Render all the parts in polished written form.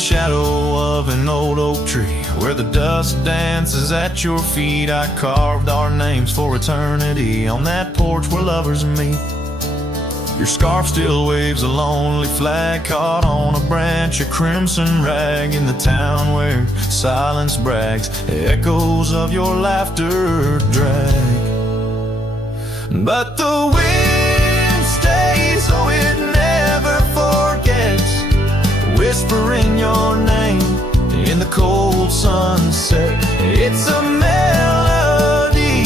shadow of an old oak tree, where the dust dances at your feet, I carved our names for eternity on that porch where lovers meet. Your scarf still waves a lonely flag caught on a branch, a crimson rag in the town where silence brags, echoes of your laughter drag. But the wind stays, oh it never forgets, whispering your name in the cold sunset. It's a melody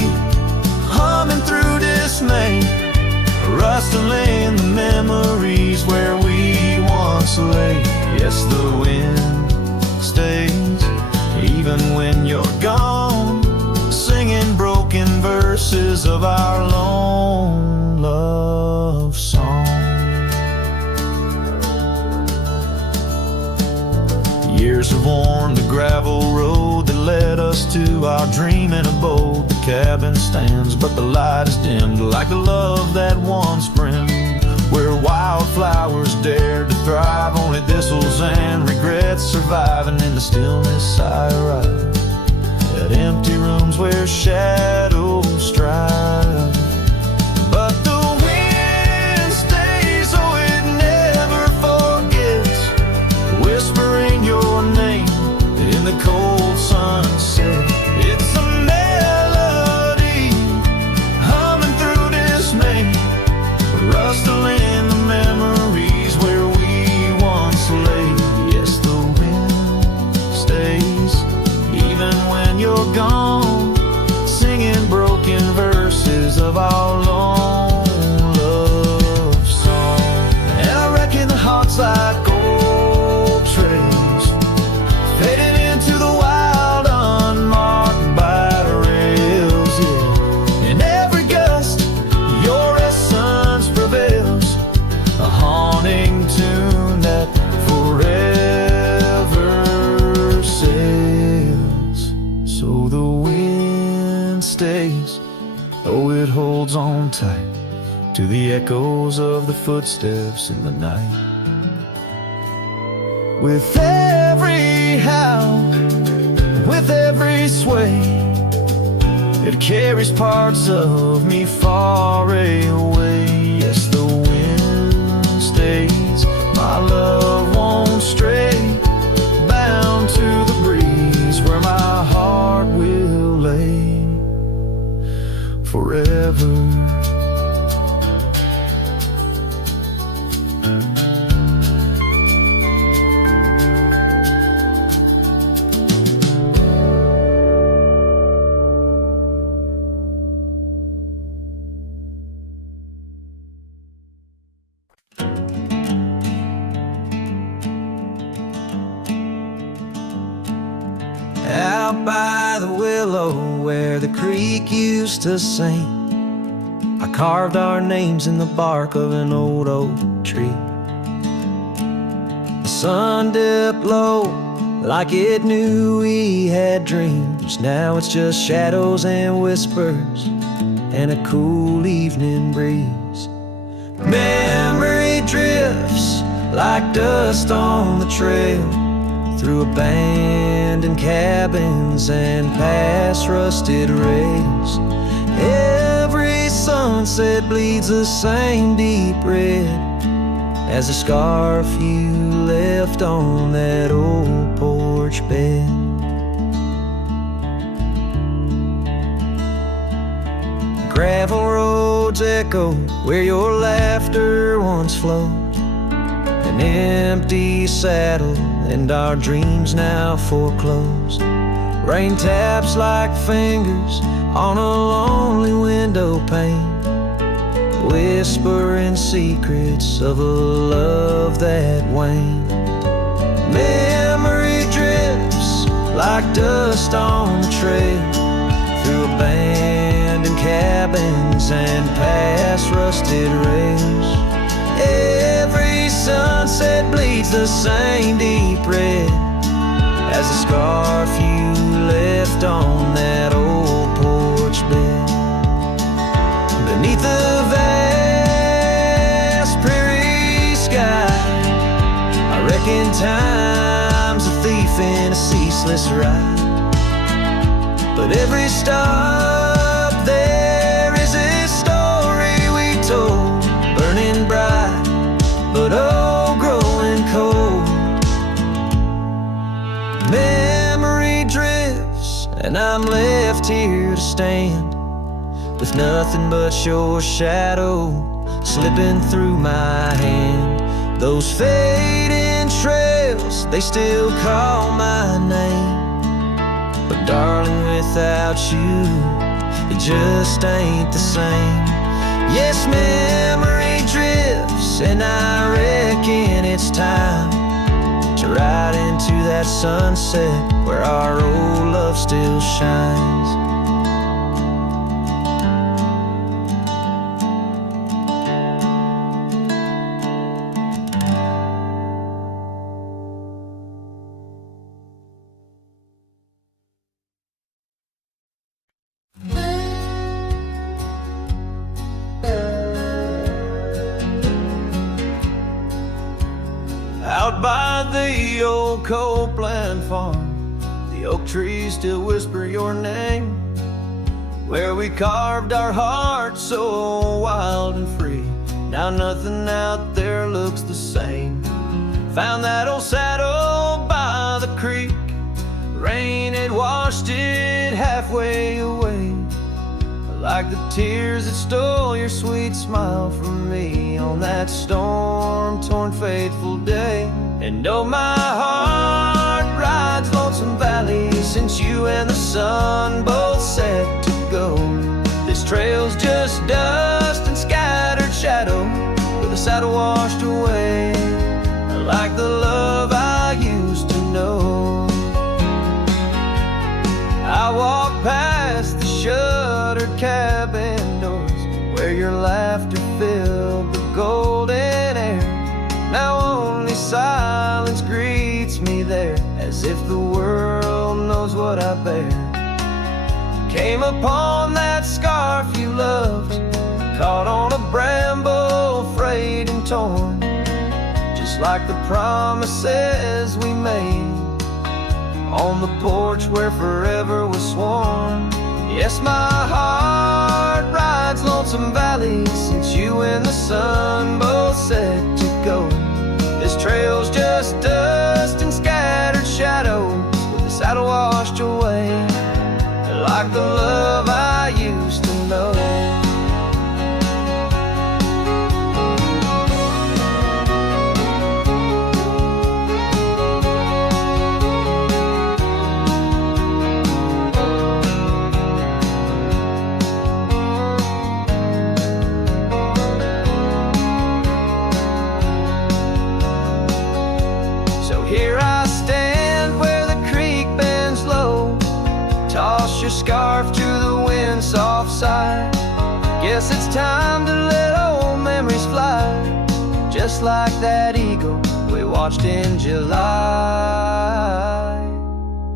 humming through dismay, rustling the memories where we once lay. Yes, the wind stays even when you're gone, singing broken verses of our lone love song. Years have worn the gravel road that led us to our dreaming abode. The cabin stands, but the light is dimmed like the love that once brimmed, where wildflowers dared to thrive, only thistles and regrets surviving. In the stillness I arrive at empty rooms where shadows strive. But the wind stays, oh it never forgets, whispering your name in the cold sunset. It's a melody humming through dismay, rustling the memories where we once lay. Yes, the wind stays even when you're gone, singing broken verses of our long love song. And I reckon the heart's like old trails, fading into the wild, unmarked by rails. Yeah, in every gust, your essence prevails, a haunting tune that forever sails. So the wind stays, oh it holds on tight to the echoes of the footsteps in the night. With every howl, with every sway, it carries parts of me far away. Yes, the wind stays, my love won't stray, bound to the breeze where my heart will lay forever. Out by the willow where the creek used to sing, I carved our names in the bark of an old oak tree. The sun dipped low like it knew we had dreams. Now it's just shadows and whispers and a cool evening breeze. Memory drifts like dust on the trail, through abandoned cabins and past rusted rails. Every sunset bleeds the same deep red as the scarf you left on that old porch bed. Gravel roads echo where your laughter once flowed, an empty saddle and our dreams now foreclosed. Rain taps like fingers on a lonely window pane, whispering secrets of a love that waned. Memory drifts like dust on the trail, through abandoned cabins and past rusted rails. Every sunset bleeds the same deep red as the scarf you left on that old porch bed. Beneath the vast prairie sky, I reckon time ceaseless ride. But every stop there is a story we told, burning bright, but oh, growing cold. Memory drifts, and I'm left here to stand, with nothing but your shadow slipping through my hand. Those fading trails, they still call my name, but darling, without you, it just ain't the same. Yes, memory drifts, and I reckon it's time to ride into that sunset where our old love still shines. Out by the old Copeland farm, the oak trees still whisper your name, where we carved our hearts so wild and free. Now nothing out there looks the same. Found that old saddle by the creek, rain had washed it halfway away, like the tears that stole your sweet smile from me on that storm-torn faithful day. And oh, my heart rides lonesome valleys since you and the sun both set to go. This trail's just dust and scattered shadow, with the saddle washed away, like the love I used to know. I walk past the shuttered cabin doors, where your laughter filled the golden air. Now only silence greets me there, as if the world knows what I bear. Came upon that scarf you loved, caught on a bramble, frayed and torn, just like the promises we made on the porch where forever was sworn. Yes, my heart rides lonesome valleys since you and the sun both set to go. This trail's just dust and scattered shadows, with the saddle washed away, like the love I used to know. Your scarf to the wind's soft side. Guess it's time to let old memories fly, just like that eagle we watched in July.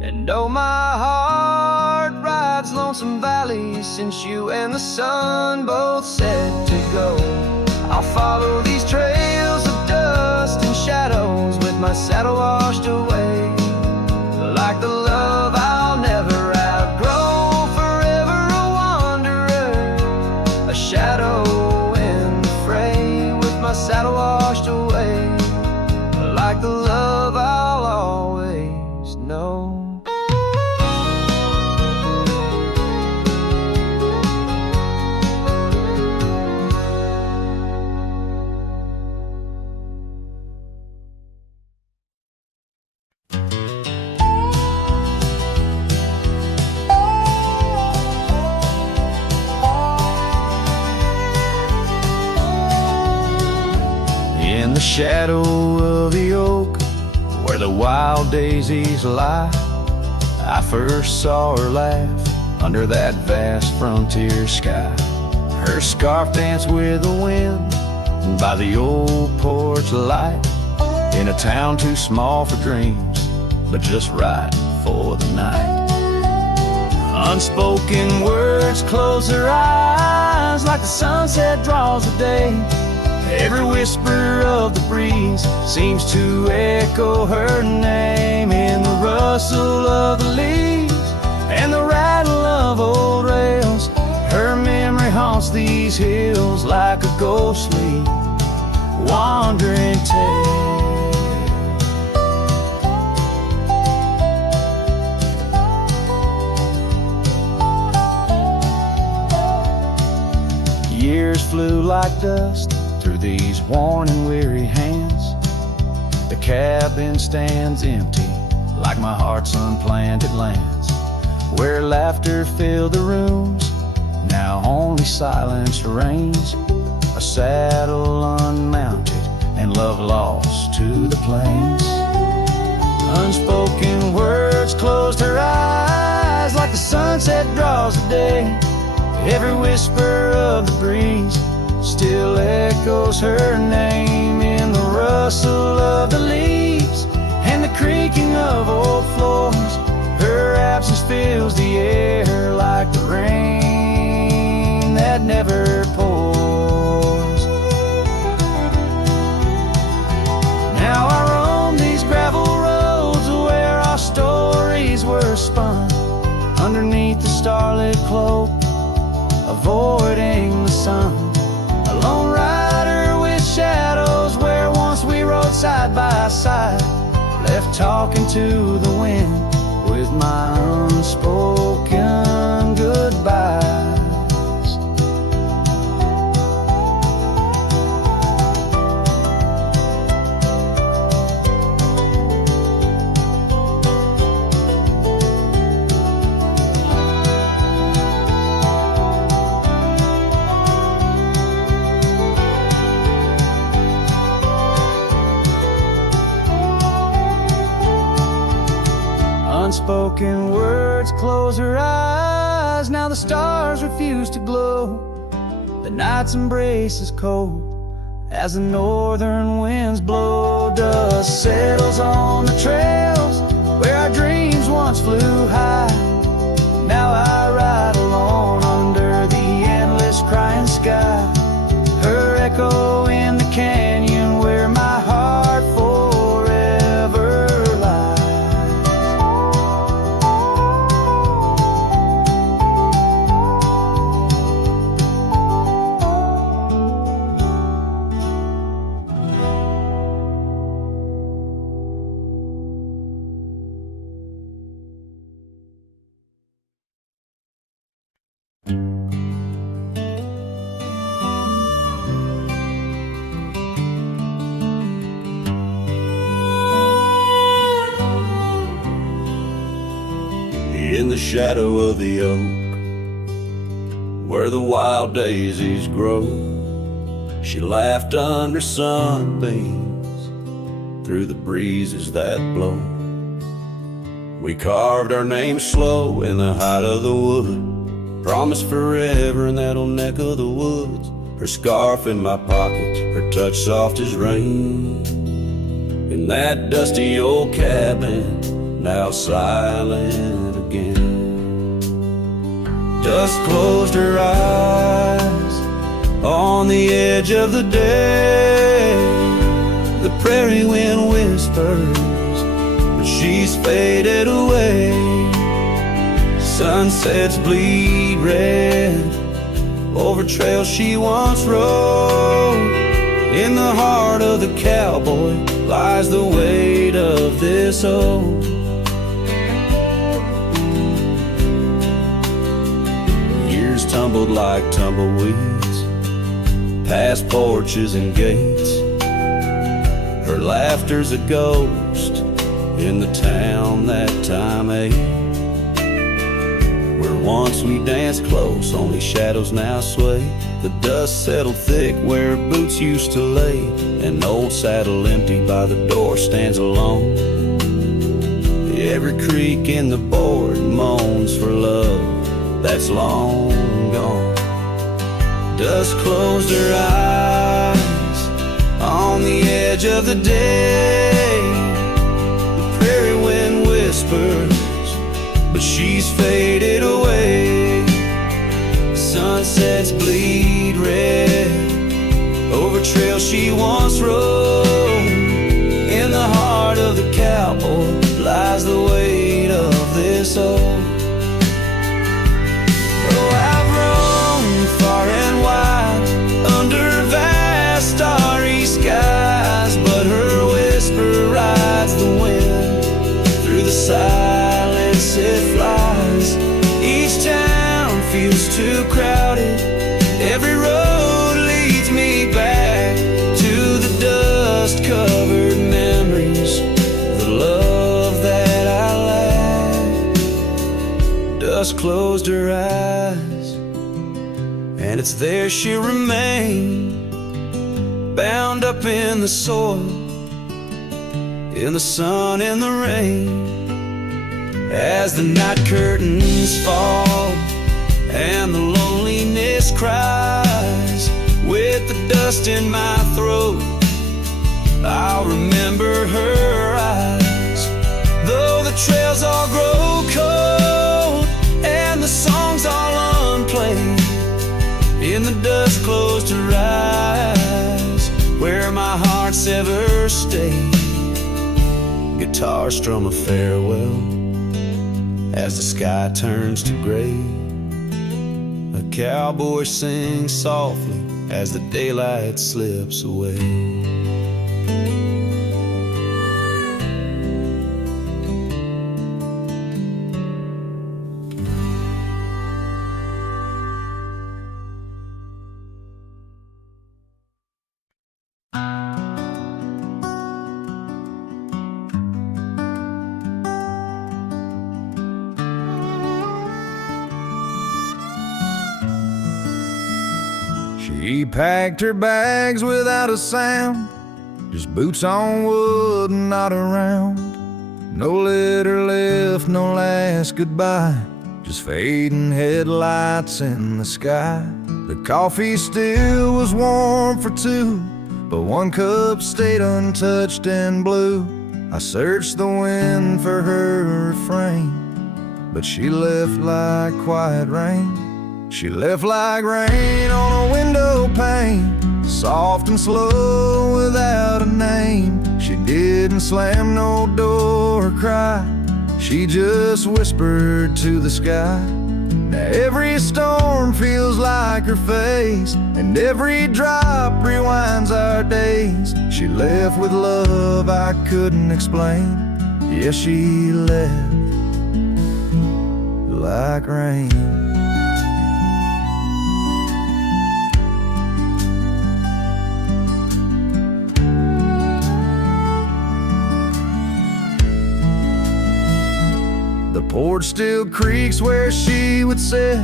And oh, my heart rides lonesome valleys since you and the sun both said to go. I'll follow these trails of dust and shadows, with my saddle washed away, like the love I'll never outgrow, forever a wanderer, a shadow in the fray, with my saddle washed away, like the love I'll always know. In the shadow of the oak, where the wild daisies lie, I first saw her laugh under that vast frontier sky. Her scarf danced with the wind by the old porch light, in a town too small for dreams, but just right for the night. Unspoken words close her eyes, like the sunset draws the day, Every whisper of the breeze seems to echo her name in the rustle of the leaves and the rattle of old rails. Her memory haunts these hills like a ghostly, wandering tale. Years flew like dust through these worn and weary hands. The cabin stands empty like my heart's unplanted lands, where laughter filled the rooms, now only silence reigns. A saddle unmounted and love lost to the plains. Unspoken words closed her eyes like the sunset draws the day. Every whisper of the breeze still echoes her name in the rustle of the leaves and the creaking of old floors. Her absence fills the air like the rain that never pours. Now I roam these gravel roads where our stories were spun, underneath the starlit cloak, avoiding the sun. A lone rider with shadows where once we rode side by side, left talking to the wind with my unspoken goodbyes. Unspoken words close her eyes. Now the stars refuse to glow. The night's embrace is cold as the northern winds blow. Dust settles on the trails where our dreams once flew high. Now I ride alone under the endless crying sky. Her echo in the canyon where my heart forever lies. In the shadow of the oak, where the wild daisies grow, she laughed under sunbeams through the breezes that blow. We carved our names slow in the height of the wood, promised forever in that old neck of the woods. Her scarf in my pocket, her touch soft as rain, in that dusty old cabin, now silent again. Dust closed her eyes on the edge of the day. The prairie wind whispers, but she's faded away. Sunsets bleed red over trails she once rode. In the heart of the cowboy lies the weight of this old. Years tumbled like tumbleweeds past porches and gates. Her laughter's a ghost in the town that time ate. Where once we danced close, only shadows now sway. The dust settled thick where boots used to lay. An old saddle empty by the door stands alone. Every creak in the board moans for love that's long gone. Dust closed her eyes on the edge of the day. The prairie wind whispers, but she's faded away. Sunsets bleed red over trails once wrote. In the heart of the cowboy lies the weight of this oath. Oh, I've roamed far and wide under vast starry skies, but her whisper rides the wind. Through the silence it flies. Each town feels too crowded. Every road leads me back to the dust-covered memories, the love that I lack. Dust closed her eyes, and it's there she'll remain, bound up in the soil, in the sun and the rain. As the night curtains fall and the loneliness cries, with the dust in my throat, I'll remember her eyes. Though the trails all grow cold and the songs all unplayed, in the dust closed her eyes, where my heart's ever stayed. Guitar strum a farewell as the sky turns to gray. A cowboy sings softly as the daylight slips away. She packed her bags without a sound, just boots on wood and not around. No letter left, no last goodbye, just fading headlights in the sky. The coffee still was warm for two, but one cup stayed untouched and blue. I searched the wind for her refrain, but she left like quiet rain. She left like rain on a window pane, soft and slow without a name. She didn't slam no door or cry, she just whispered to the sky. Now every storm feels like her face, and every drop rewinds our days. She left with love I couldn't explain. Yeah, she left like rain. The porch still creaks where she would sit.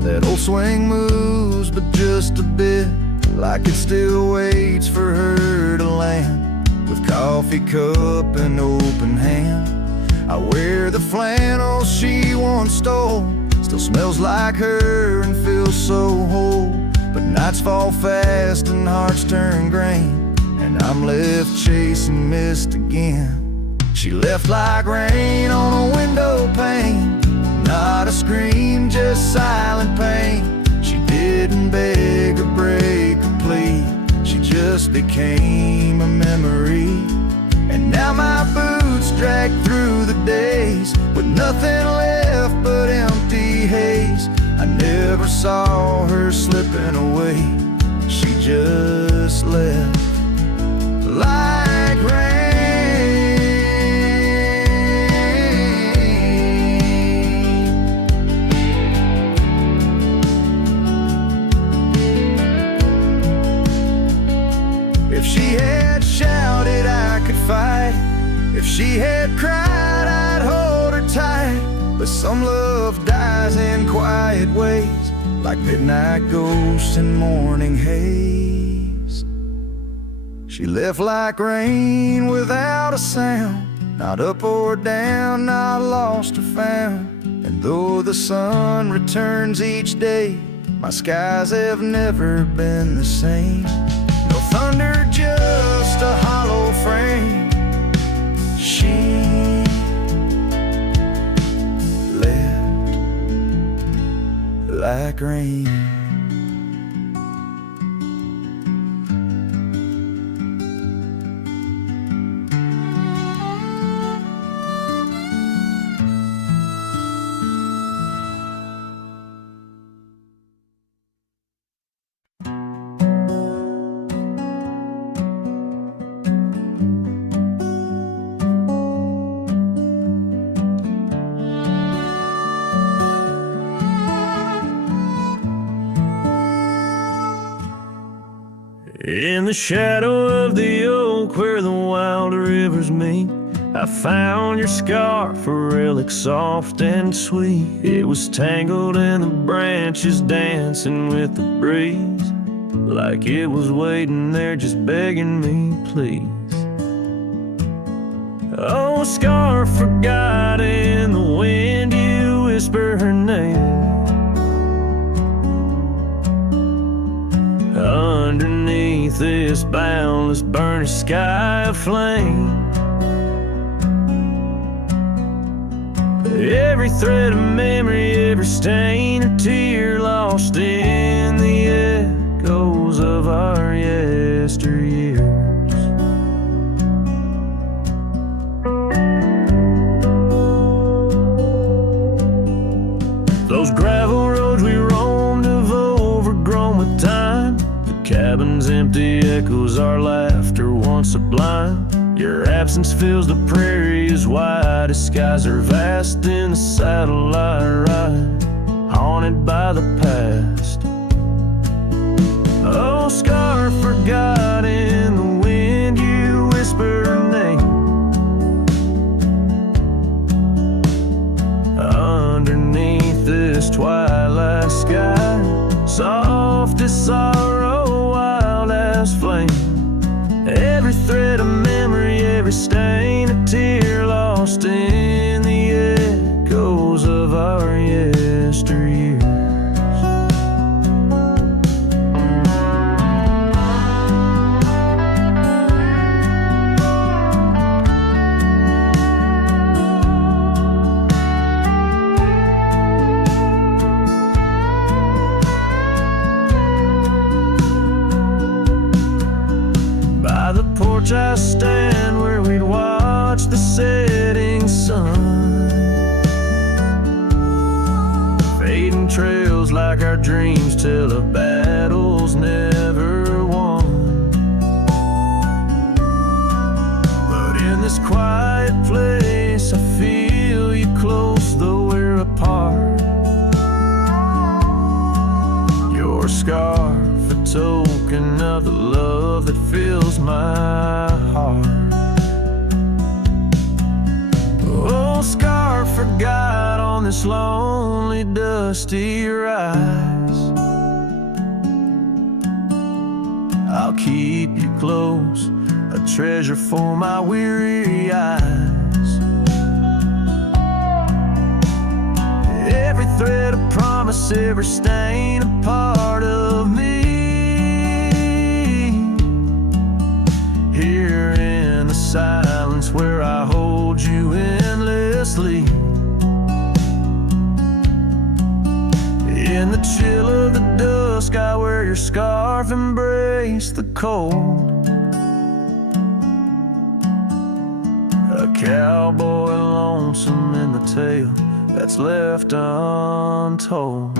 That old swing moves, but just a bit, like it still waits for her to land. With coffee cup and open hand, I wear the flannel she once stole. Still smells like her and feels so whole. But nights fall fast and hearts turn grain, and I'm left chasing mist again. She left like rain on a window pane, not a scream, just silent pain. She didn't beg or break or plead, she just became a memory. And now my boots drag through the days, with nothing left but empty haze. I never saw her slipping away, she just left like rain. If she had shouted, I could fight. If she had cried, I'd hold her tight. But some love dies in quiet ways, like midnight ghosts in morning haze. She left like rain without a sound, not up or down, not lost or found. And though the sun returns each day, my skies have never been the same. No thunder, just a hollow frame. She left like rain. In the shadow of the oak where the wild rivers meet, I found your scarf, a relic soft and sweet. It was tangled in the branches, dancing with the breeze, like it was waiting there just begging me, please. Oh, scarf forgot in the wind, you whisper her name. Underneath this boundless burning sky of flame, every thread of memory, every stain or tear lost in the echoes of our yesteryears. Those gravel roads we roamed have overgrown with time. The cabin's empty echoes our laughter once sublime. Your absence fills the prairie as wide as skies are vast in the satellite ride, haunted by the past. Oh, scarf forgot in the wind, you whisper her name. Underneath this twilight sky, soft as sorrow, wild as flame. Every thread of memory, every stain a tear lost in the echoes of our yesteryears. I stand where we'd watch the setting sun, fading trails like our dreams tell of battles never won. But in this quiet place I feel you close though we're apart. Your scarf, a token of the love that fills my heart. Oh, scarf forgot on this lonely dusty rise. I'll keep you close, a treasure for my weary eyes. Every thread a promise, every stain a part of me. Here in the silence where I hold you endlessly, in the chill of the dusk I wear your scarf, embrace the cold. A cowboy lonesome in the tale that's left untold.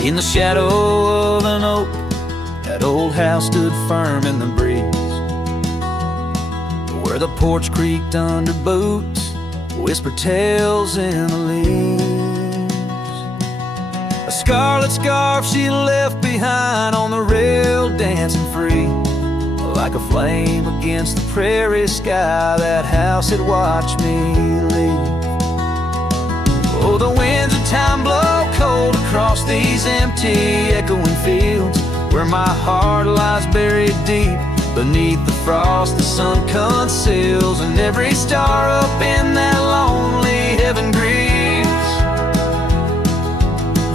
In the shadow of an oak, that old house stood firm in the breeze, where the porch creaked under boots, whispered tales in the leaves. A scarlet scarf she left behind on the rail, dancing free, like a flame against the prairie sky. That house had watched me leave. Oh, the winds of time blow cold across these empty, echoing fields, where my heart lies buried deep beneath the frost the sun conceals, and every star up in that lonely heaven grieves.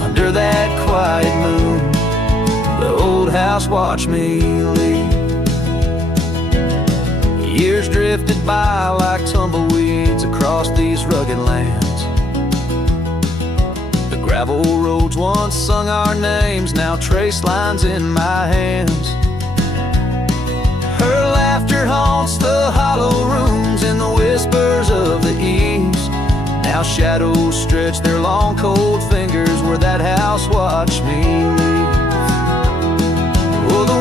Under that quiet moon, the old house watched me leave. Years drifted by like tumbleweeds across these rugged lands. Gravel roads once sung our names, now trace lines in my hands. Her laughter haunts the hollow rooms in the whispers of the eaves. Now shadows stretch their long cold fingers where that house watched me leave. Oh, the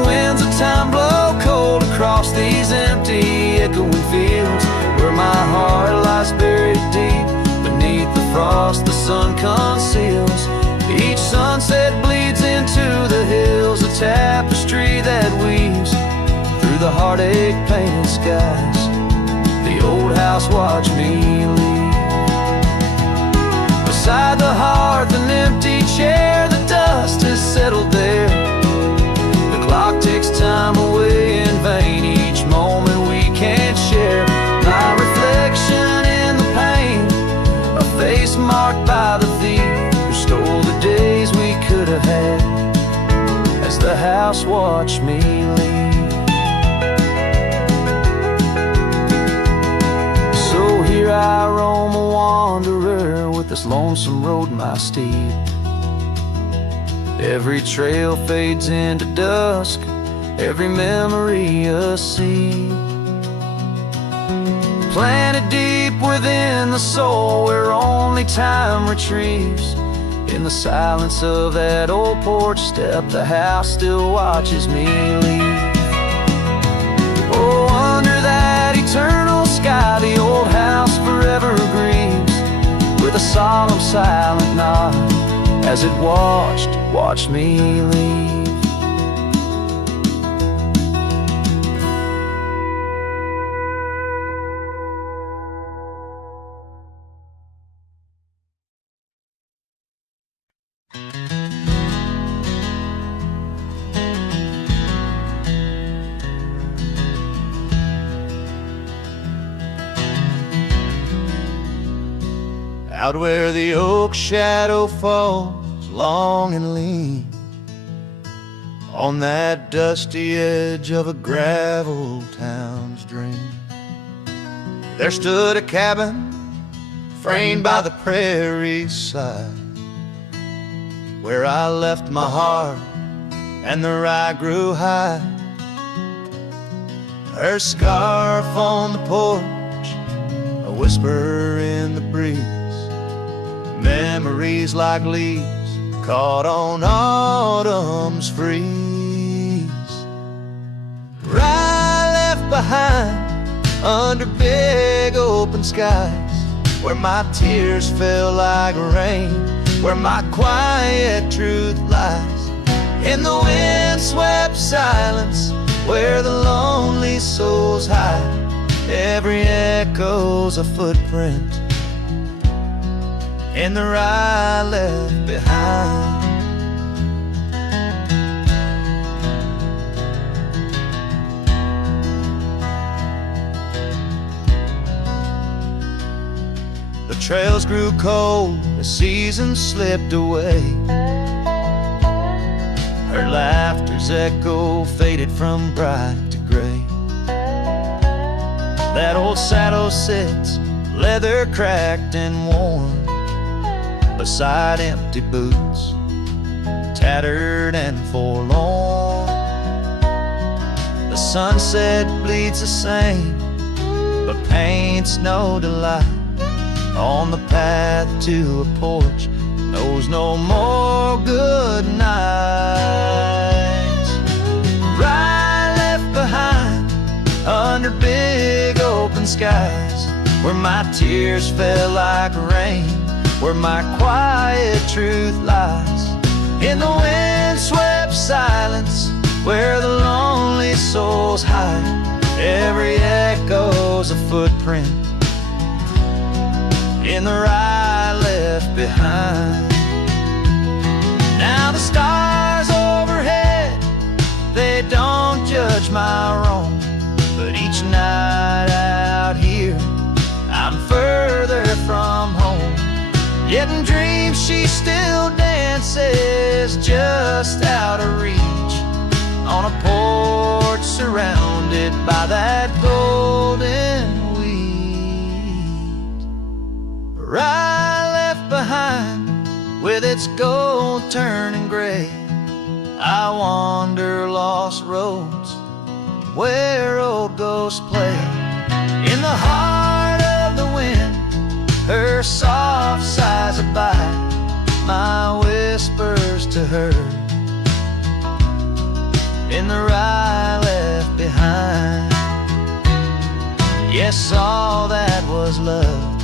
time blow cold across these empty, echoing fields, where my heart lies buried deep beneath the frost the sun conceals. Each sunset bleeds into the hills, a tapestry that weaves through the heartache painted skies. The old house watched me leave. Beside the hearth, an empty chair, the dust has settled there. The clock ticks time away in vain, each moment we can't share. My reflection in the pain, a face marked by the thief who stole the days we could have had, as the house watched me leave. So here I roam, a wanderer, with this lonesome road my steed. Every trail fades into dusk, every memory a seed, planted deep within the soul, where only time retrieves. In the silence of that old porch step, the house still watches me leave. Oh, under that eternal sky, the old house forever grieves, with a solemn silent nod, as it watched me leave. Out where the oak shadow falls long and lean, on that dusty edge of a gravel town's dream, there stood a cabin framed by the prairie side, where I left my heart and the rye grew high. Her scarf on the porch, a whisper in the breeze, memories like leaves caught on autumn's freeze. Rye left behind under big open skies, where my tears fell like rain, where my quiet truth lies. In the wind-swept silence, where the lonely souls hide, every echo's a footprint in the rye left behind. The trails grew cold, the seasons slipped away. Her laughter's echo faded from bright to gray. That old saddle sits, leather cracked and worn, beside empty boots, tattered and forlorn. The sunset bleeds the same, but paints no delight on the path to a porch, knows no more good nights. Rye left behind under big open skies, where my tears fell like rain, where my quiet truth lies. In the wind-swept silence, where the lonely souls hide, every echo's a footprint in the rye left behind. Now the stars overhead, they don't judge my wrong, but each night out here, I'm further from home. Yet in dreams she still dances just out of reach, on a porch surrounded by that golden wheat. Rye left behind with its gold turning gray, I wander lost roads where old ghosts play. In the heart of the wind, her soft sighs abide, my whispers to her in the rye behind. Yes, all that was love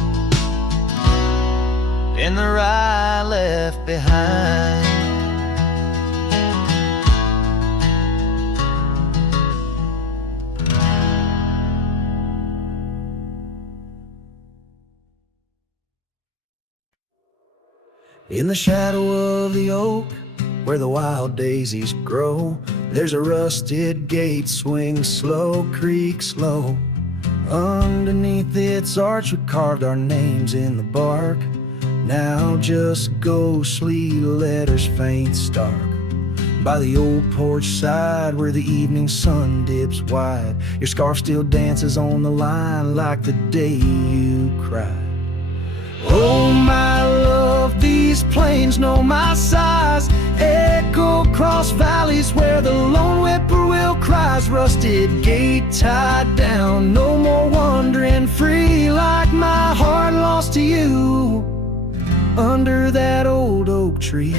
in the rye left behind. In the shadow of the oak, where the wild daisies grow, there's a rusted gate, swings slow, creaks low. Underneath its arch we carved our names in the bark, now just ghostly letters faint stark. By the old porch side where the evening sun dips wide, your scarf still dances on the line like the day you cried. Oh my love, these plains know my size, echo across valleys where the lone whippoorwill cries. Rusted gate tied down, no more wandering free, like my heart lost to you under that old oak tree.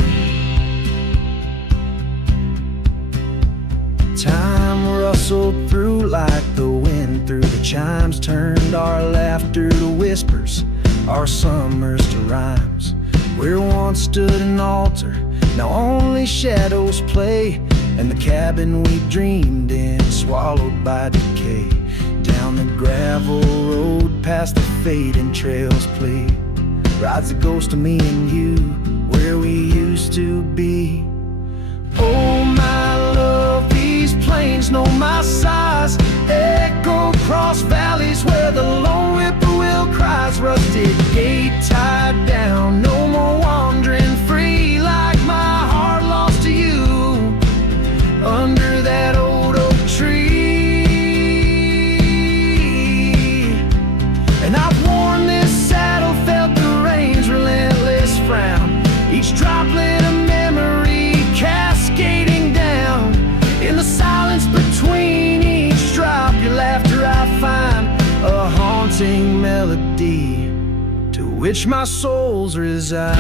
Time rustled through like the wind through the chimes, turned our laughter to whispers, our summers to rhymes. Where once stood an altar, now only shadows play, and the cabin we dreamed in swallowed by decay. Down the gravel road past the fading trails plead, rides the ghost of me and you, where we used to be. Oh my love, these plains know my size, echo across valleys where the lone whippoorwill cries. Rusted gate tied down, no more wandering free, like my heart lost to you under that old oak tree. And I've worn this saddle, felt the rain's relentless frown, each droplet of memory cascading down. In the silence between each drop, your laughter I find a haunting melody to which my soul's reside.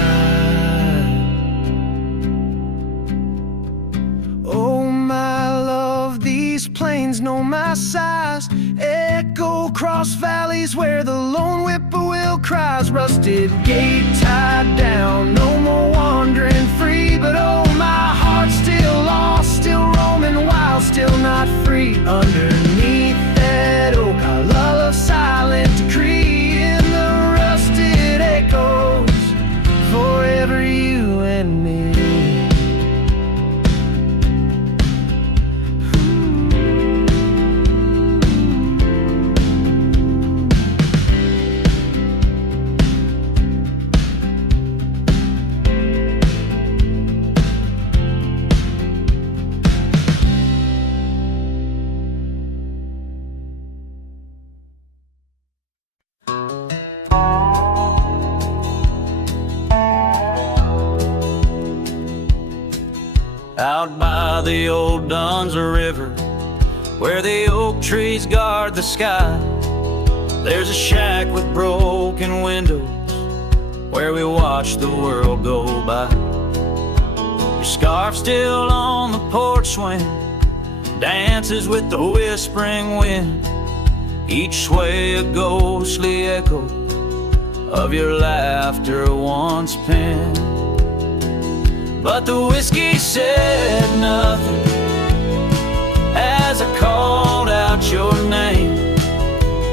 Oh my love, these plains know my size, echo across valleys where the lone whippoorwill cries. Rusted gate tied down, no more wandering free, but oh my heart's still lost, still roaming wild, still not free. Underneath that oak I lull a silent decree, in the rusted echoes forever you and me. Out by the old Duns River, where the oak trees guard the sky, there's a shack with broken windows where we watch the world go by. Your scarf still on the porch swing, dances with the whispering wind, each sway a ghostly echo of your laughter once penned. But the whiskey said nothing as I called out your name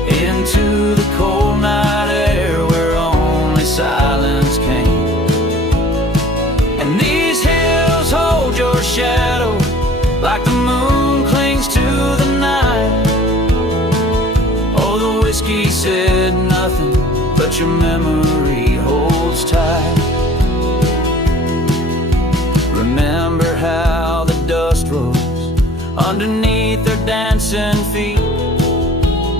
into the cold night air where only silence came. And these hills hold your shadow like the moon clings to the night. Oh, the whiskey said nothing, but your memory holds tight. Remember how the dust rose underneath their dancing feet.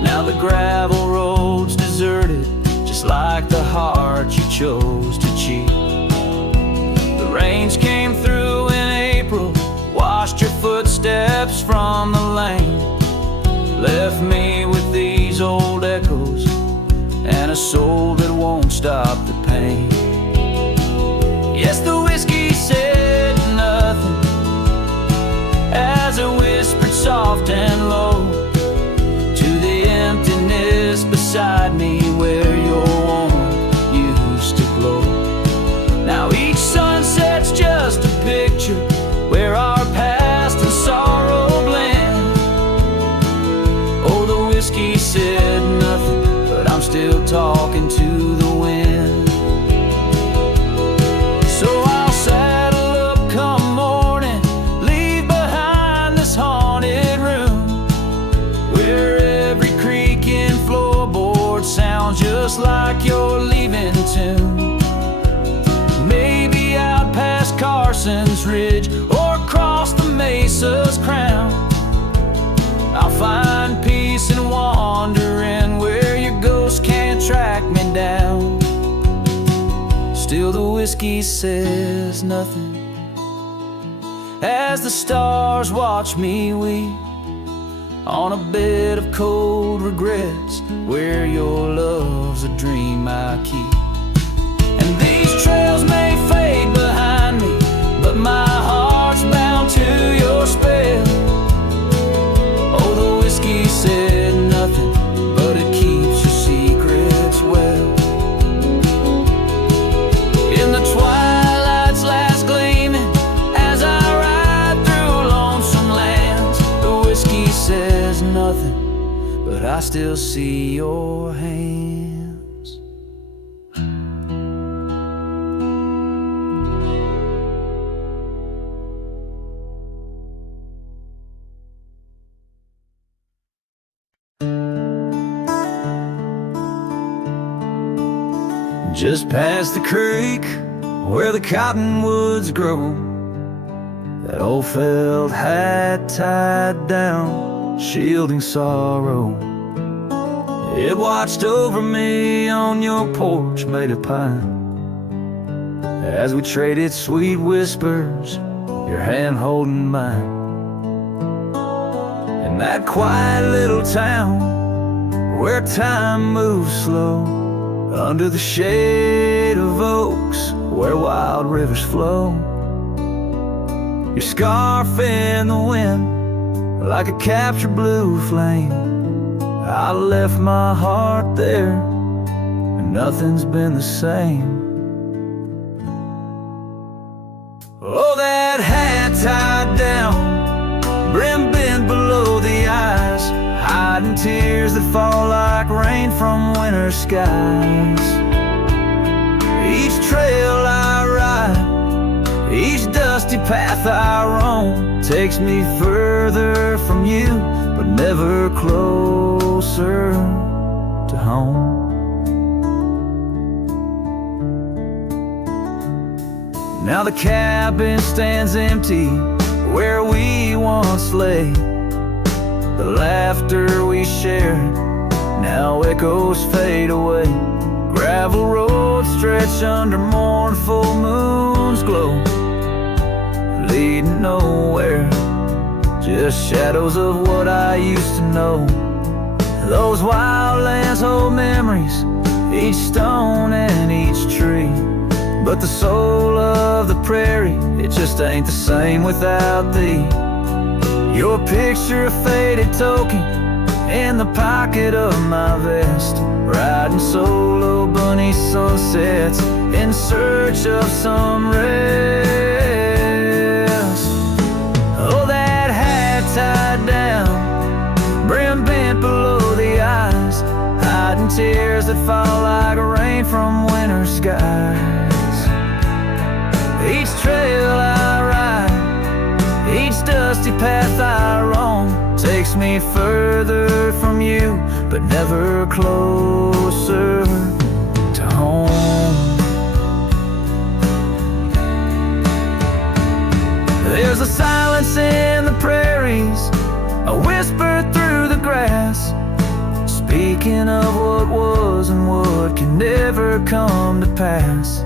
Now the gravel road's deserted, just like the heart you chose to cheat. The rains came through in April, washed your footsteps from the lane, left me with these old echoes and a soul that won't stop the pain. Yes, the whiskey said nothing as it whispered soft and low just like you're leaving tune. Maybe out past Carson's Ridge or across the Mesa's crown. I'll find peace in wandering where your ghost can't track me down. Still the whiskey says nothing as the stars watch me weep on a bed of cold regrets where your love's a dream I keep. And these trails may fade behind me, but my heart's bound to your spell. Oh, the whiskey said nothing, but it keeps your secrets well. In the twilight's last gleaming, as I ride through lonesome lands, the whiskey says nothing, but I still see your hands. Just past the creek where the cottonwoods grow, that old felt hat tied down, shielding sorrow. It watched over me on your porch made of pine, as we traded sweet whispers, your hand holding mine. In that quiet little town where time moves slow, under the shade of oaks where wild rivers flow, your scarf in the wind like a captured blue flame. I left my heart there and nothing's been the same. Oh, that hat tied down, brim bent below the eyes, hiding tears that fall like rain from winter skies. Each trail I ride, each dusty path I roam, takes me further from you, but never closer to home. Now the cabin stands empty where we once lay. The laughter we shared, now echoes fade away. Gravel roads stretch under mournful moon's glow, leading nowhere, just shadows of what I used to know. Those wild lands hold memories, each stone and each tree, but the soul of the prairie, it just ain't the same without thee. Your picture, a faded token in the pocket of my vest, riding solo bunny sunsets in search of some rest. Oh, that hat tied down, brim bent below the eyes, hiding tears that fall like rain from winter skies. Each trail I ride, each dusty path I roam, takes me further from you, but never closer to home. There's a silence in the prairies, a whisper through the grass, speaking of what was and what can never come to pass.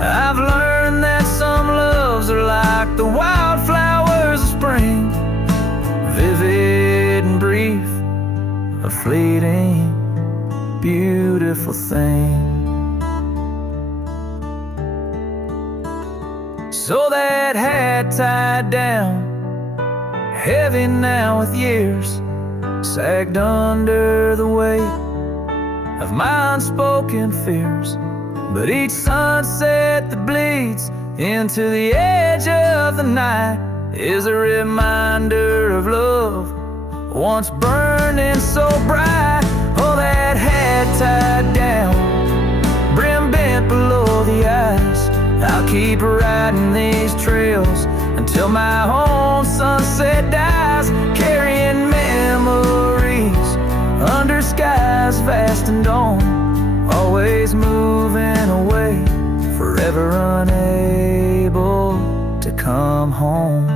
I've learned that some loves are like the wildflowers of spring, vivid and brief, a fleeting, beautiful thing. So that hat tied down, heavy now with years, sagged under the weight of my unspoken fears. But each sunset that bleeds into the edge of the night is a reminder of love once burning so bright. Oh, that hat tied down, brim bent below the eyes, I'll keep riding these trails until my own sunset dies, carrying memories under skies vast and dawn, always ever unable to come home.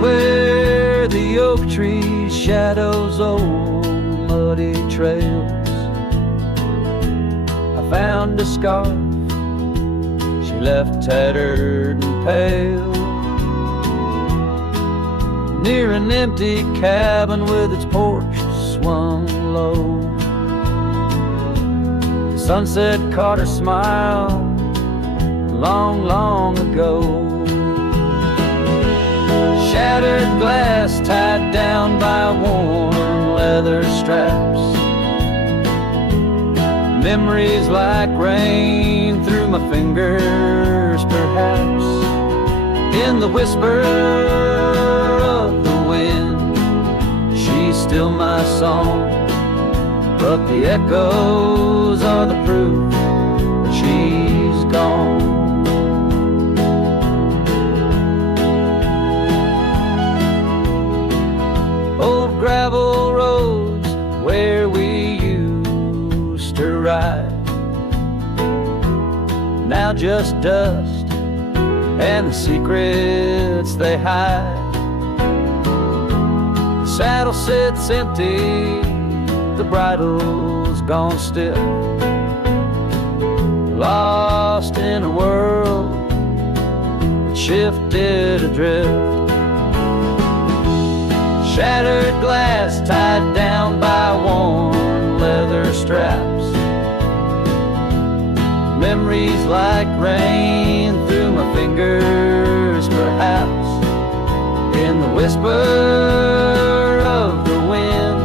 Where the oak trees shadows old muddy trails, I found a scarf she left tattered and pale, near an empty cabin with its porch swung low. The sunset caught her smile long, long ago. Shattered glass tied down by worn leather straps, memories like rain through my fingers, perhaps in the whisper of the wind. She's still my song, but the echoes are the proof that she's gone. Old gravel roads where we used to ride, now just dust and the secrets they hide. The saddle sits empty, the bridle's gone stiff, lost in a world that shifted adrift. Shattered glass tied down by worn leather straps, memories like rain through my fingers, perhaps in the whisper of the wind.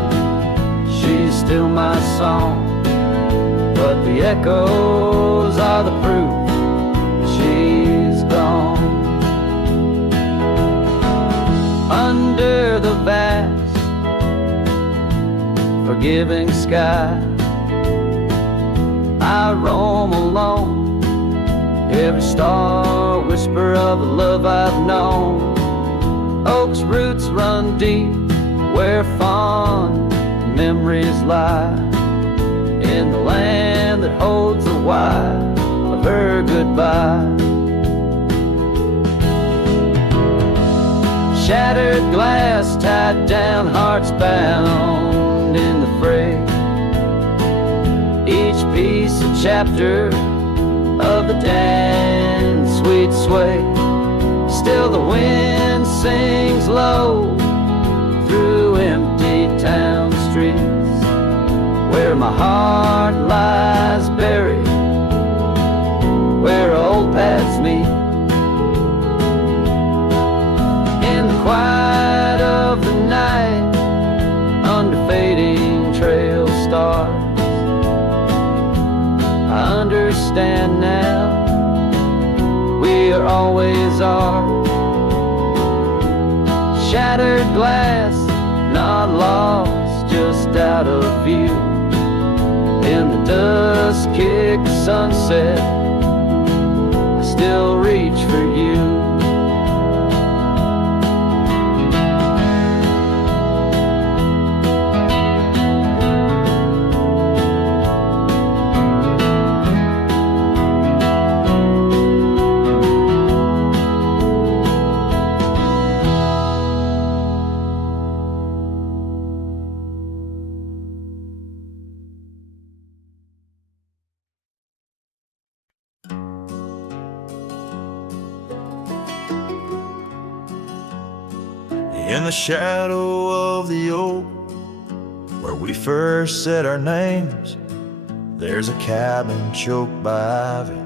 She's still my song, but the echoes are the proof she's gone. Under the vast, forgiving sky, I roam alone, every star whisper of the love I've known. Oak's roots run deep where fond memories lie, in the land that holds the why of her goodbye. Shattered glass tied down, hearts bound in the fray, each piece a chapter of the dance sweet sway. Still the wind sings low through empty town streets, where my heart lies buried, where old paths meet. In the quiet of the night, under fading trail stars, I understand now, we are always ours. Shattered glass, not lost, just out of view. In the dusk-kicked sunset, I still reach for you. In the shadow of the oak, where we first said our names, there's a cabin choked by ivy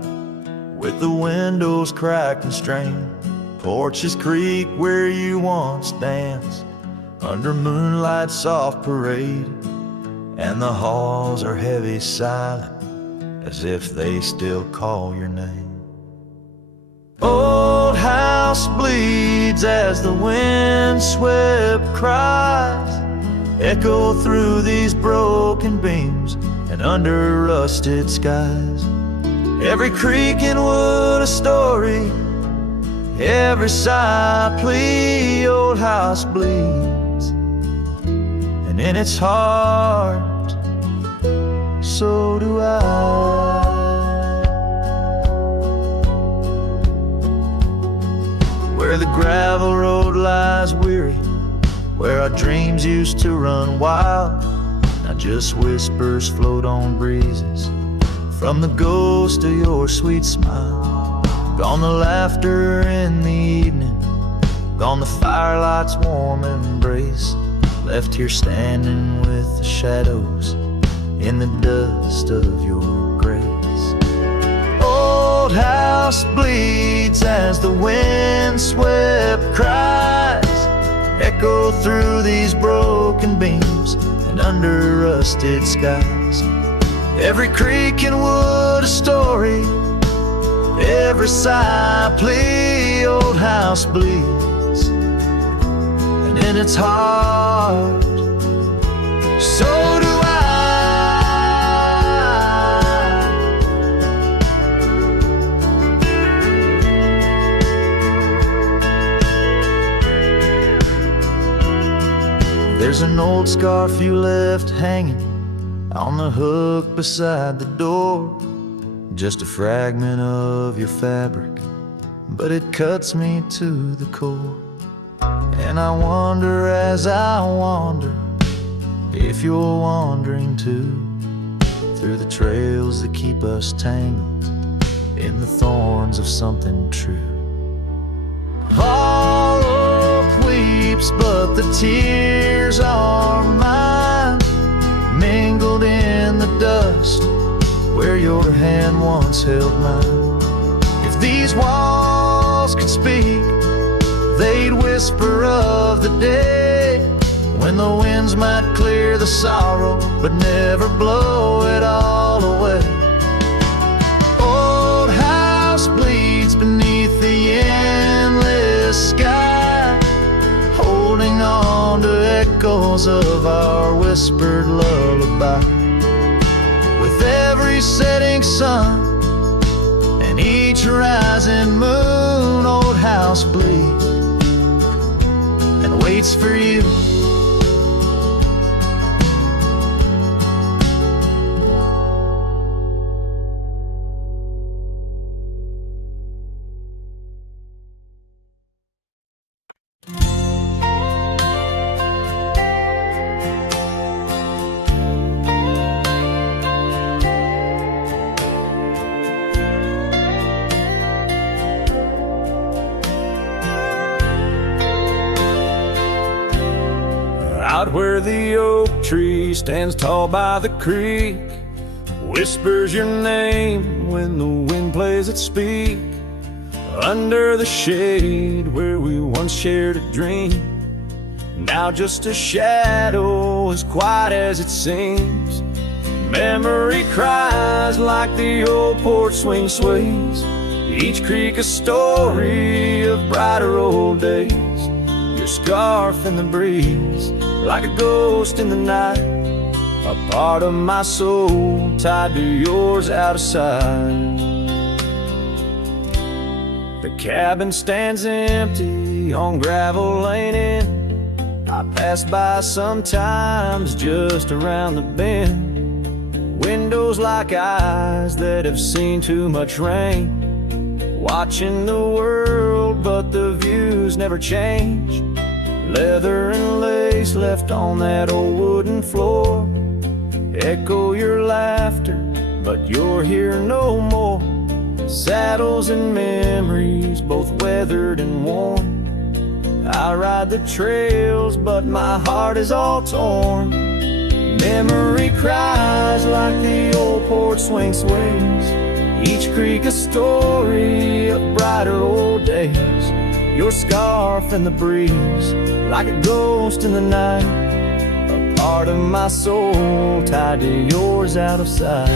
with the windows cracked and strained. Porches creak where you once danced under moonlight's soft parade, and the halls are heavy silent as if they still call your name. Old house bleeds as the wind-swept cries echo through these broken beams and under rusted skies. Every creak in wood a story, every sigh a plea. Old house bleeds, and in its heart, so do I. Where the gravel road lies weary, where our dreams used to run wild, now just whispers float on breezes from the ghost of your sweet smile. Gone the laughter in the evening, gone the firelight's warm embrace, left here standing with the shadows in the dust of your grace. Old house bleeds as the wind-swept cries echo through these broken beams and under rusted skies. Every creak in wood a story, every sigh a plea. Old house bleeds, and in its heart, so do I. There's an old scarf you left hanging on the hook beside the door, just a fragment of your fabric, but it cuts me to the core. And I wonder as I wander if you're wandering too, through the trails that keep us tangled in the thorns of something true. All hope weeps, but the tears are mine, mingled in the dust where your hand once held mine. If these walls could speak, they'd whisper of the day when the winds might clear the sorrow but never blow it all away. Old house bleeds beneath the endless sky, holding on to echoes of our whispered lullaby. With every setting sun and each rising moon, old house bleeds and waits for you. Out where the oak tree stands tall by the creek, whispers your name when the wind plays its speak. Under the shade where we once shared a dream, now just a shadow as quiet as it seems. Memory cries like the old porch swing sways, each creak a story of brighter old days. Your scarf in the breeze, like a ghost in the night, a part of my soul tied to yours out of sight. The cabin stands empty on gravel lane in. I pass by sometimes just around the bend. Windows like eyes that have seen too much rain, watching the world but the views never change. Leather and lace left on that old wooden floor echo your laughter, but you're here no more. Saddles and memories, both weathered and worn. I ride the trails, but my heart is all torn. Memory cries like the old porch swing sways, Each creek a story of brighter old days. Your scarf in the breeze, like a ghost in the night. A part of my soul tied to yours out of sight.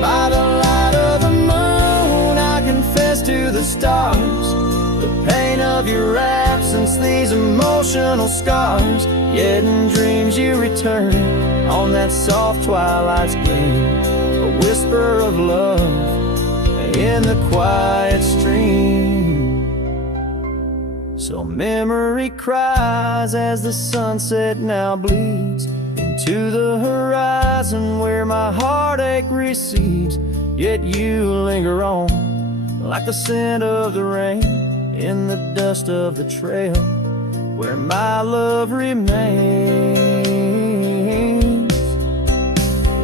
By the light of the moon, I confess to the stars the pain of your absence, these emotional scars. Yet in dreams you return on that soft twilight's gleam, a whisper of love in the quiet stream. So memory cries as the sunset now bleeds into the horizon where my heartache recedes. Yet you linger on like the scent of the rain in the dust of the trail where my love remains.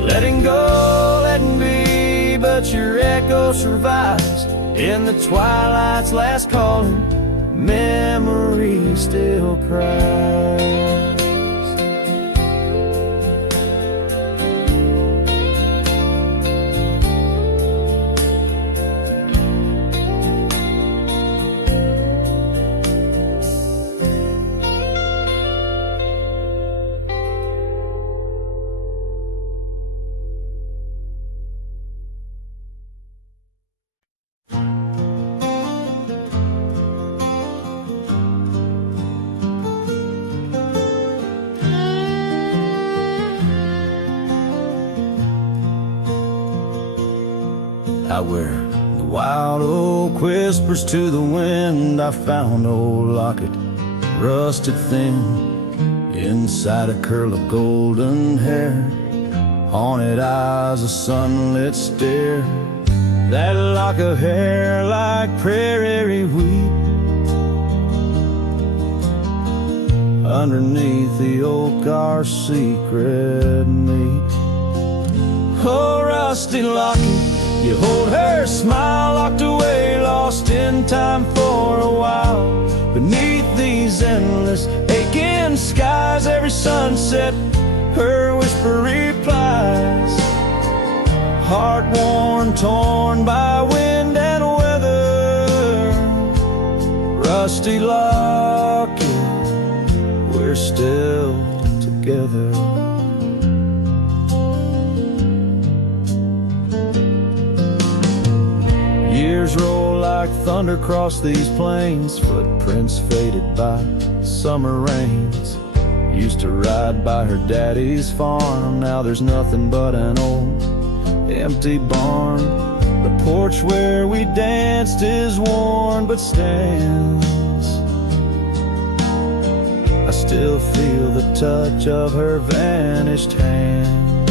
Letting go, letting be, but your echo survives in the twilight's last calling. Memory still cries. Out where the wild oak whispers to the wind, I found old locket, rusted thin, inside a curl of golden hair, haunted eyes, a sunlit stare. That lock of hair like prairie wheat, underneath the oak our secret meet. Oh, rusty locket, you hold her smile locked away, lost in time for a while. Beneath these endless aching skies, every sunset her whisper replies. Heart worn, torn by wind and weather, rusty locket, we're still together. Years roll like thunder across these plains, footprints faded by summer rains. Used to ride by her daddy's farm, now there's nothing but an old empty barn. The porch where we danced is worn but stands. I still feel the touch of her vanished hands.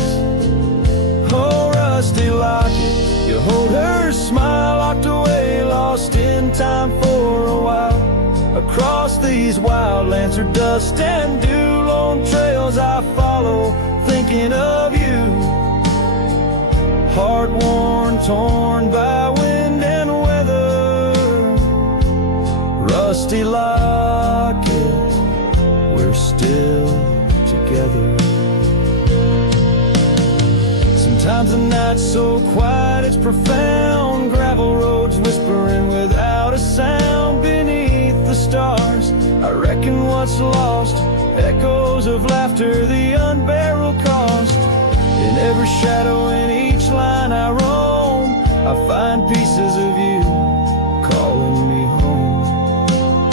Oh, rusty locket, you hold her smile locked away, lost in time for a while. Across these wildlands are dust and dew, lone trails I follow, thinking of you. Heart worn, torn by wind and weather, rusty locket, we're still together. Sometimes the night's so quiet it's profound, gravel roads whispering without a sound beneath the stars. I reckon what's lost, echoes of laughter, the unbearable cost. In every shadow, in each line I roam, I find pieces of you calling me home.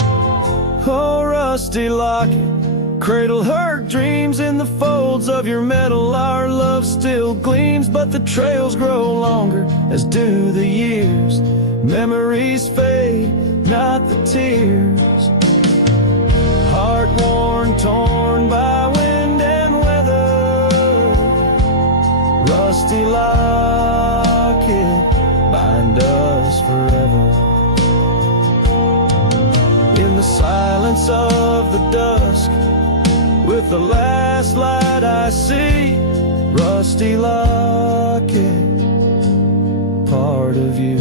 Oh, rusty locket, cradle her dreams in the folds of your metal. Our love still gleams, but the trails grow longer, as do the years. Memories fade, not the tears. Heart worn, torn by wind and weather, rusty locket, bind us forever. In the silence of the dusk, with the last light I see, rusty locket, part of you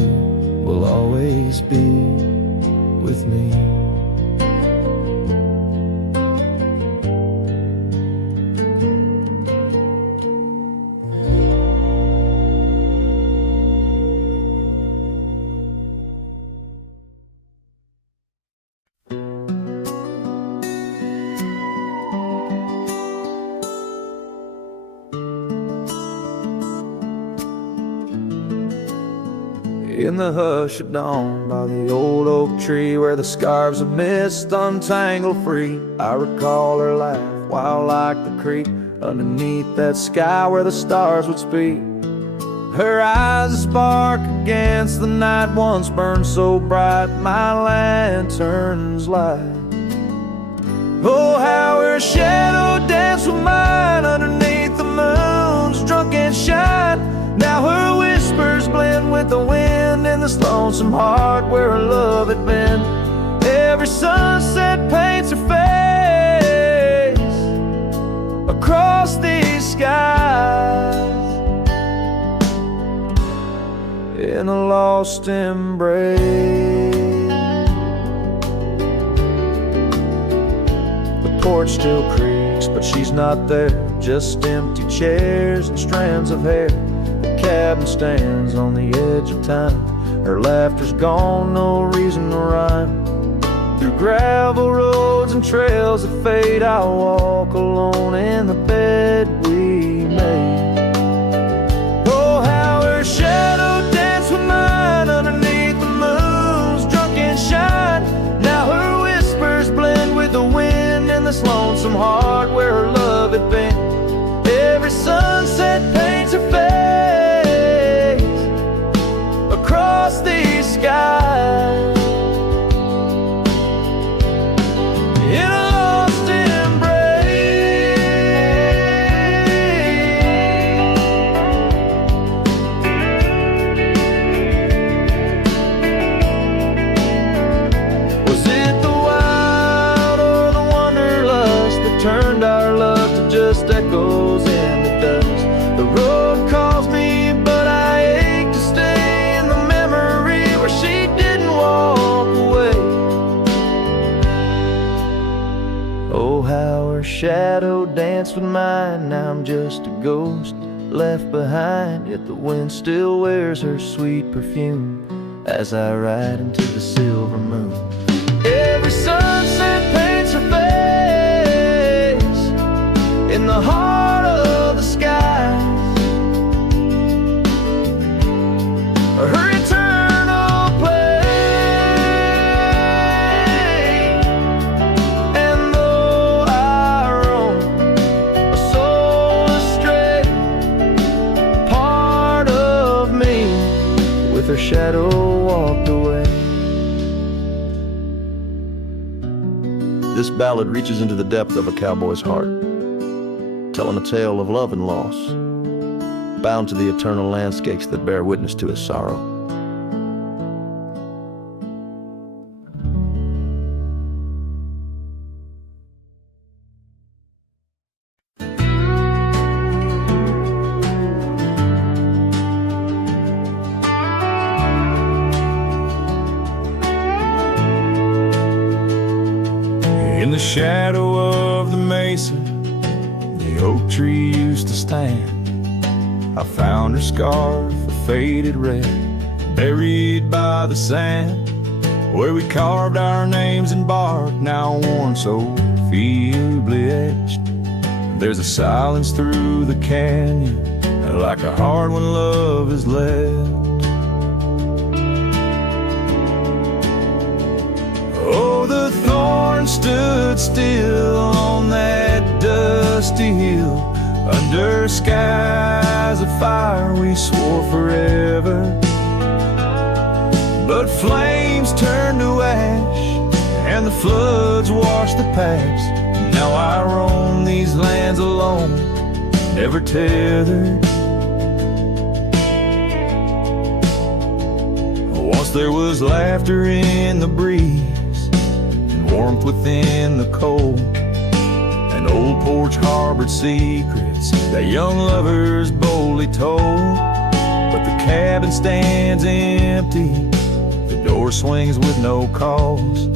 will always be with me. In the hush of dawn, by the old oak tree where the scarves of mist untangle free, I recall her laugh wild like the creek underneath that sky where the stars would speak. Her eyes a spark against the night once burned so bright my lantern's light. Oh, how her shadow danced with mine underneath the moon's drunken shine. Now her whispers blend with the wind in this lonesome heart where her love had been. Every sunset paints her face across these skies in a lost embrace. The porch still creaks, but she's not there. Just empty chairs and strands of hair. The cabin stands on the edge of time. Her laughter's gone, no reason to rhyme. Through gravel roads and trails that fade, I'll walk alone in the bed we made. Oh, how her shadow danced with mine underneath the moon's drunken shine. Now her whispers blend with the wind in this lonesome heart where her love had been. Every sunset paints her face across these skies in a lost embrace. Was it the wild or the wanderlust that turned our love to just echoes in the dust? The road calls me, but I ache to stay in the memory where she didn't walk away. Oh, how her shadow danced with mine. Now I'm just a ghost left behind, yet the wind still wears her sweet perfume as I ride into the silver moon. Every sunset paints her face in the heart of the skies. Her eternal play. And though I roam a soul astray, part of me with her shadow walked away. This ballad reaches into the depth of a cowboy's heart, telling a tale of love and loss, bound to the eternal landscapes that bear witness to his sorrow. In the shadow of the mesa, the oak tree used to stand. I found her scarf, a faded red, buried by the sand, where we carved our names in bark, now worn so feebly etched. There's a silence through the canyon, like a heart when love is left. Oh, the thorn stood still on that dusty hill, under skies of fire we swore forever. But flames turned to ash, and the floods washed the past. Now I roam these lands alone, never tethered. Once there was laughter in the breeze, warmth within the cold. An old porch harbored secrets that young lovers boldly told. But the cabin stands empty, the door swings with no cause.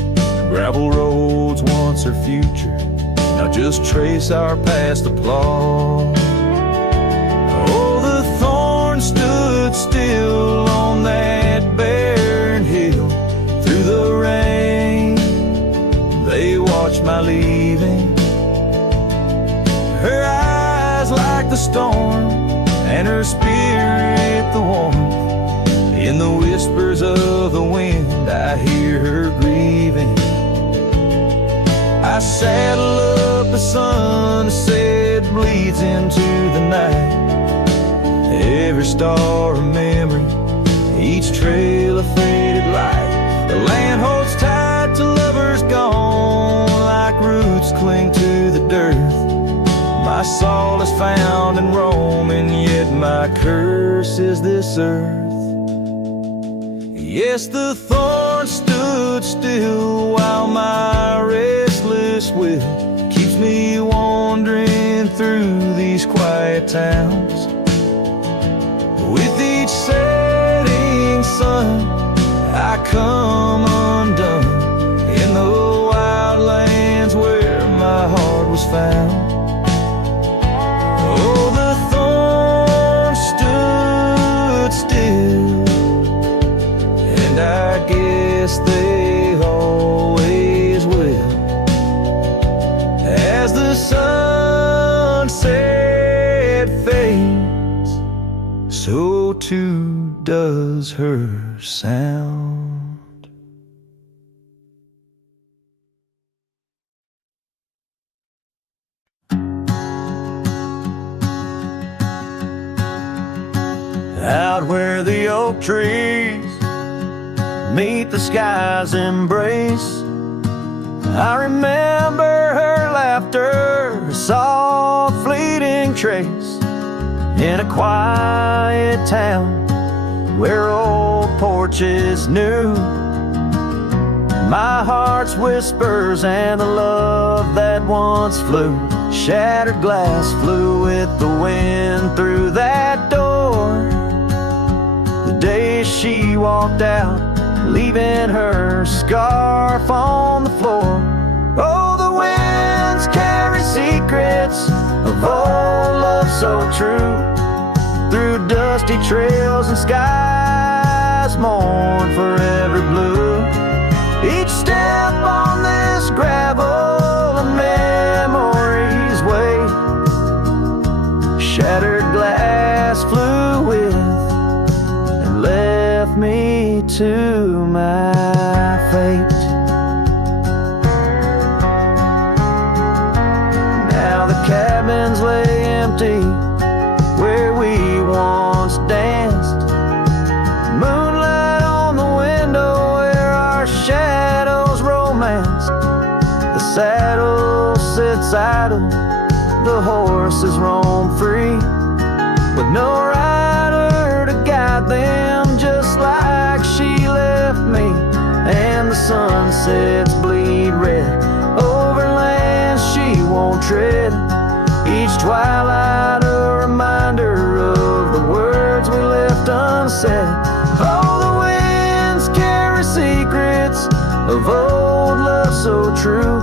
Gravel roads once our future, now just trace our past applause. Oh, the thorn stood still on that barren hill. Through the rain they watched my leaving. Her eyes like the storm, and her spirit the warmth In the whispers of the wind, I hear her grieving. I saddle up a sunset bleeds into the night. Every star a memory, each trail a faded light. The land holds tight to lovers gone, like roots cling to the dirt. My soul is found in roaming, yet my curse is this earth. Yes, the thorn stood still while my restless will keeps me wandering through these quiet towns. With each setting sun, I come undone in the wild lands where my heart was found. Oh, the thorn stood still, and I guess they always will. As the sunset fades, so too does her sound. Out where the oak trees meet the sky's embrace, I remember her laughter, a soft fleeting trace, in a quiet town where old porches knew my heart's whispers and the love that once flew. Shattered glass flew with the wind through that door the day she walked out, leaving her scarf on the floor. Oh, the winds carry secrets of old love so true, through dusty trails and skies mourn forever blue. Each step on this gravel a memory's way, shattered glass flew with and left me to my fate. Now the cabins lay empty where we once danced, moonlight on the window where our shadows romanced. The saddle sits idle, the horses roam free, with no rider to guide them, just like she left me. And the sunsets bleed red over lands she won't tread, each twilight a reminder of the words we left unsaid. Oh, the winds carry secrets of old love so true,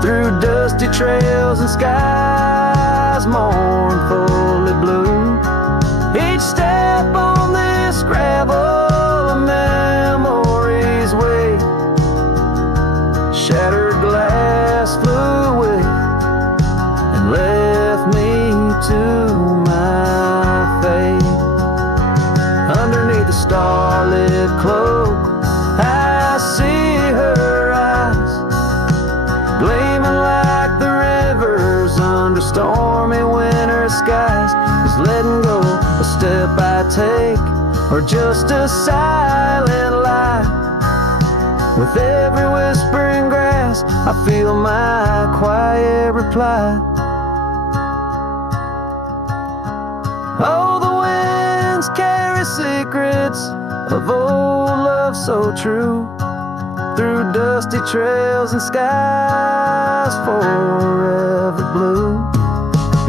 through dusty trails and skies mournfully blue. Each step on this gravel a memory's way, shattered glass flew with and left me to my fate. Underneath the starlit cloak I see her eyes, gleaming like the rivers under stormy winter skies. Is letting go a step I take, or just a silent lie? With every whispering grass I feel my quiet reply. Oh, the winds carry secrets of old love so true, through dusty trails and skies forever blue.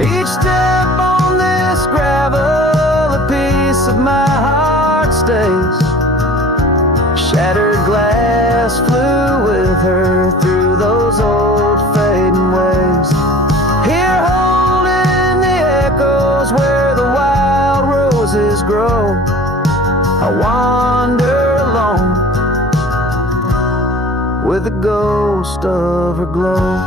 Each step on this gravel a piece of my heart stays, shattered glass flew with her through those old fading ways. Here holding the echoes where the wild roses grow, I wander alone with the ghost of her glow.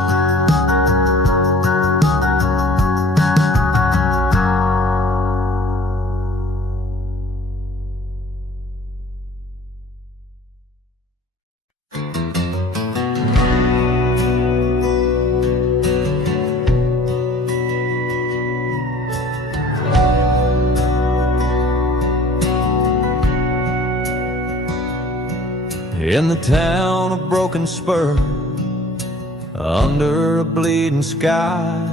In the town of Broken Spur, under a bleeding sky,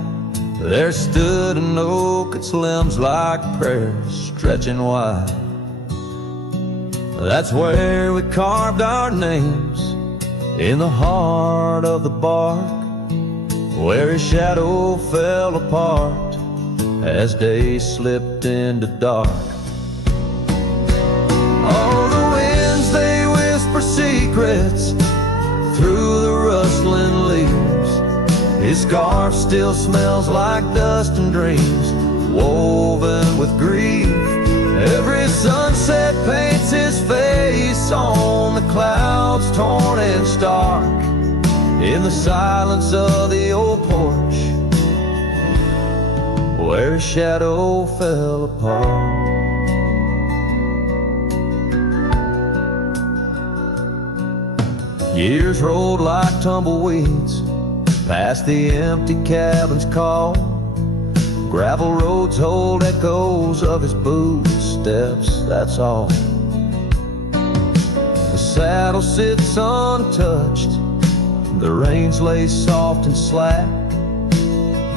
there stood an oak, its limbs like prayers stretching wide. That's where we carved our names, in the heart of the bark, where his shadow fell apart as day slipped into dark. Oh, the winds, they whisper secrets through the rustling leaves. His scarf still smells like dust and dreams, woven with grief. Every sunset paints his face on the clouds, torn and stark. In the silence of the old porch, where his shadow fell apart. Years rolled like tumbleweeds past the empty cabin's call. Gravel roads hold echoes of his footsteps, that's all. The saddle sits untouched, the reins lay soft and slack.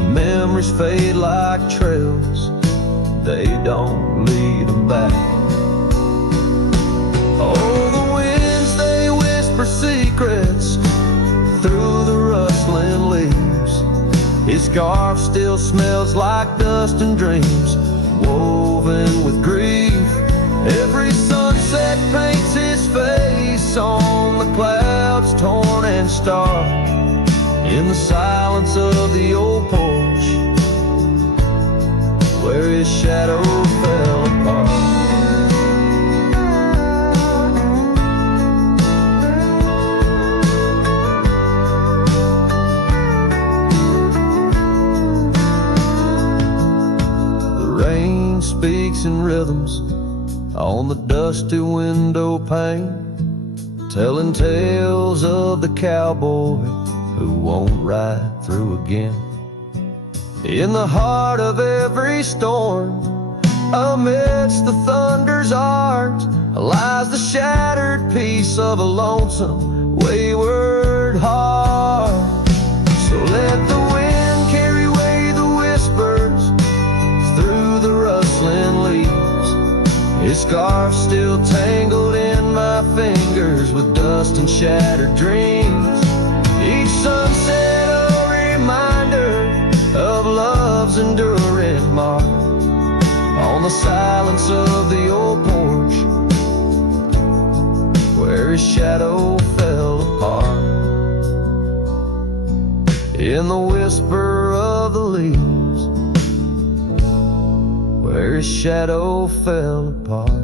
Memories fade like trails, they don't lead them back. Oh, the winds, they whisper secrets through the rustling leaves. His scarf still smells like dust and dreams, woven with grief. Every sunset paints his face on the clouds, torn and stark. In the silence of the old porch, where his shadow fell apart. Speaks in rhythms on the dusty window pane, telling tales of the cowboy who won't ride through again. In the heart of every storm, amidst the thunder's art, lies the shattered piece of a lonesome, wayward heart. So let the wind carry away the whispers through the rustling leaves. His scarf still tangled in my fingers with dust and shattered dreams. Each sunset a reminder of love's enduring mark on the silence of the old porch, where his shadow fell apart. In the whisper of the leaves, where his shadow fell apart.